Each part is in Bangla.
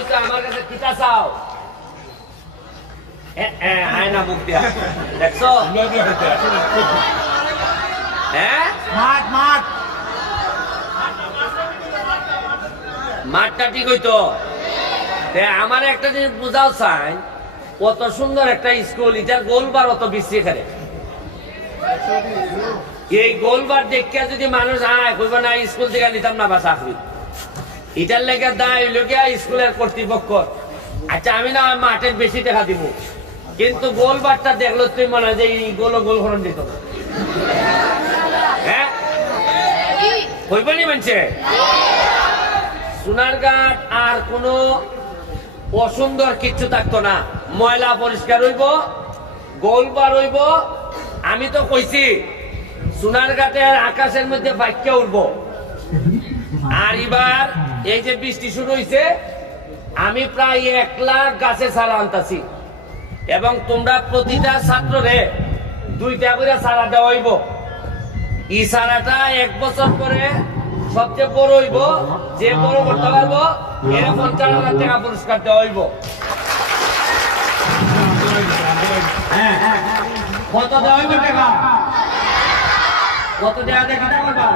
কইছো আমার কাছে কিতা চাও। এ, এ, না মুখ দিয়া। দেখছ? হ্যাঁ মাঠ মাঠ। মাঠটা ঠিক হইতো। আমার একটা জিনিস বুঝাও চাই কত সুন্দর একটা স্কুল এটার গোলবার অত বিশ্রী এখানে। এই গোলবার দেখিয়া যদি মানুষ আয় কইব না স্কুল থেকে নিতাম না বা চাকরি। এটার লেগে দায় লোকিয়া স্কুলের কর্তৃপক্ষ। আচ্ছা আমি না মাঠের বেশি টাকা দিব। কিন্তু গোলবারটা দেখল তুই মনে যে এই গোল গোল হরণ দিত হ্যাঁ? আর কিচ্ছু থাকতো না। ময়লা পরিষ্কার আমি তো কইছি সোনারঘাটের আকাশের মধ্যে বাক্য উঠব। আর এবার এই যে বৃষ্টি শুরু হয়েছে আমি প্রায় এক লাখ গাছে সারা আনতাছি। এবং তোমরা প্রতিটা ছাত্ররে দুইটা করে সারা দেওয়া হইব। এই সারাটা এক বছর পরে সবচেয়ে বড় হইব যে বড় করতে পারব এর পঞ্চাশ হাজার টাকা পুরস্কার দেওয়া হইব। হ্যাঁ, হ্যাঁ, হ্যাঁ। কত দেওয়া হইব টাকা? কত দেওয়া দেখা করবা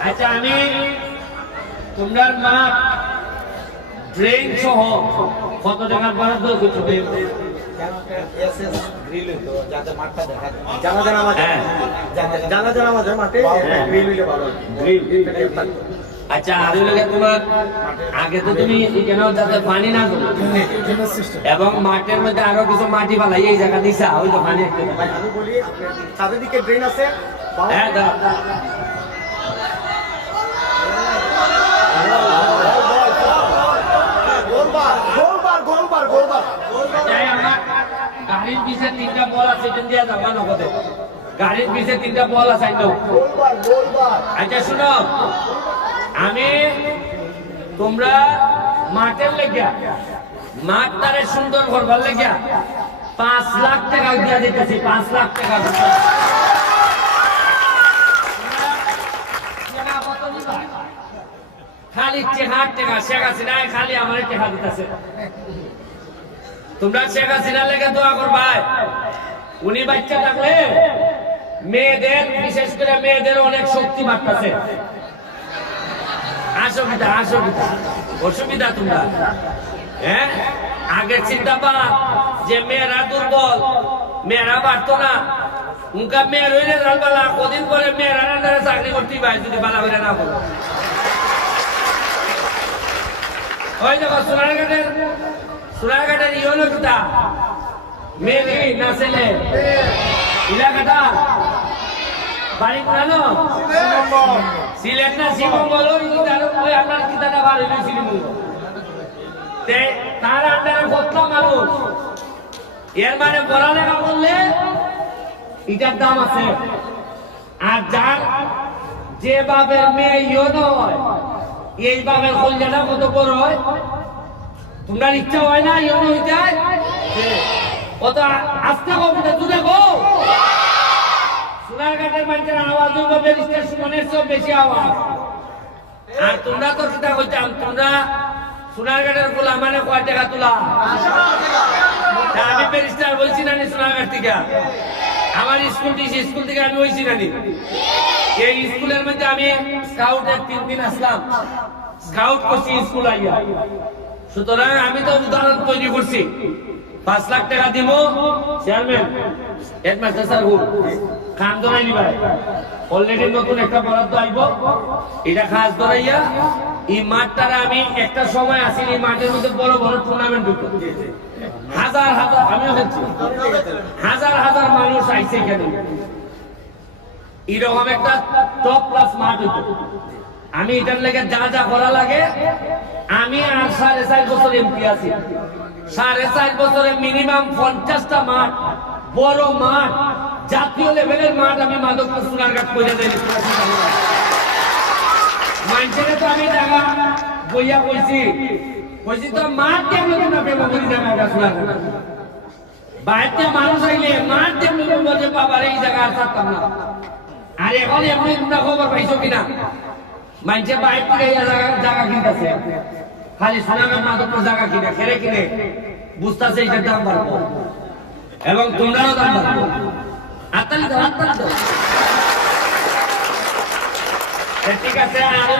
আচ্ছা আমি তোমরা মা ড্রেন সহ কত টাকার বরাদ্দ করছ জানা জানা মাঝে হ্যাঁ। জানা জানা মাঝে মাঠে। গ্রিল হইলে ভালো। আচ্ছা আর হইল তোমার আগে তো তুমি এখানে যাতে পানি না এবং মাঠের মধ্যে আরও কিছু মাটি ফালাই এই জায়গা দিছা ওই তো পানি একটু আমি বলি আপনার চারিদিকে ড্রেন আছে হ্যাঁ দাও। গোলবার গোলবার গোলবার গোলবার যাই আমরা গাড়ির পিছে এটা দিয়ে গাড়ির পিছে তিনটা বল আছে আচ্ছা শুনো আমি তোমরা মাঠের লেগিয়া মাঠ তারে সুন্দর করবার লেগিয়া, পাঁচ লাখ টাকা দিয়া দিতেছি পাঁচ লাখ টাকা খালি চেহার টাকা শেখ হাসিনায় খালি আমার টাকা দিতেছে। তোমরা শেখ হাসিনার লেগে দোয়া করবাই উনি বাচ্চা থাকলে মেয়েদের, বিশেষ করে মেয়েদের অনেক শক্তি বাড়তেছে। অসুবিধা অসুবিধা অসুবিধা তোমরা। হ্যাঁ? আগে চিন্তা পা যে মেয়েরা দুর্বল, মেয়েরা বাড়তো না। উনকা মেয়ের হইলে বালা কদিন পরে মেয়েরা রান্নারে চাকরি করতে পাই যদি বালা হইলে না বলো। ওই দেখো সোনারঘাটের সোনারঘাটের ইয়নো কিতা মেয়ে না ছেলে ইলাকাটা বাড়ি কোনানো সিলেট না শ্রীমঙ্গল ওই আপনার কিতাটা হইল শ্রীমঙ্গল তার আন্ডারে কত মানুষ। এর মানে পড়ালেখা করলে এটার দাম আছে। আর যার যে বাবের মেয়ে ইয় নয় এই বাবের কল্যাণটা কত বড় হয়? তোমরা ইচ্ছা হয় না ইয় হইতে? কত জুড়ে গো সোনারঘাটের সব বেশি আর তোমরা তো করতাম তোমরা সোনারঘাটের মানে টাকা আমি বলছি না সোনারঘাট থেকে। আমার স্কুল স্কুল থেকে আমি হয়েছি না এই স্কুলের মধ্যে আমি তিন দিন আসলাম। স্কাউট করছি স্কুল আইয়া। সুতরাং আমি তো উদাহরণ তৈরি করছি। পাঁচ লাখ টাকা দিব। চেয়ারম্যান হেডমাস্টার স্যার হুক খান ধরাই নিবাই অলরেডি নতুন একটা বরাদ্দ আইব। এটা খাস ধরাইয়া, এই মাঠটারে আমি একটা সময় আসি এই মাঠের মধ্যে বড় বড় টুর্নামেন্ট হইতো। হাজার হাজার, আমিও দেখছি হাজার হাজার মানুষ আইছে এখানে। এরকম একটা টপ ক্লাস মাঠ হইতো। আমি এটার লেগে যা যা করা লাগে, আমি আর সাড়ে চার বছর এমপি আছি। সাড়ে চার বছরে মিনিমাম পঞ্চাশটা মাঠ, বড় মাঠ, জাতীয় লেভেলের মাঠ আমি মাদক সোনারঘাট করে দেয় মানুষের তো আমি জায়গা বইয়া কইছি কইছি তো মাঠ দেখল তোমরা প্রেম করি জায়গা বাইরে মানুষ আইলে মাঠ তোমরা যে বাবার এই জায়গা আর থাকতাম না। আর এখন এমনি খবর পাইছো কিনা? মাইনছে বাইর থেকে জায়গা কিনতেছে। খালি সুনামের মাধবপুর জায়গা কিনে খেলে কিনে? বুঝতেছে এইটার দাম বাড়বো। এবং তোমরাও দাম বাড়বো। দাও ঠিক আছে, আরও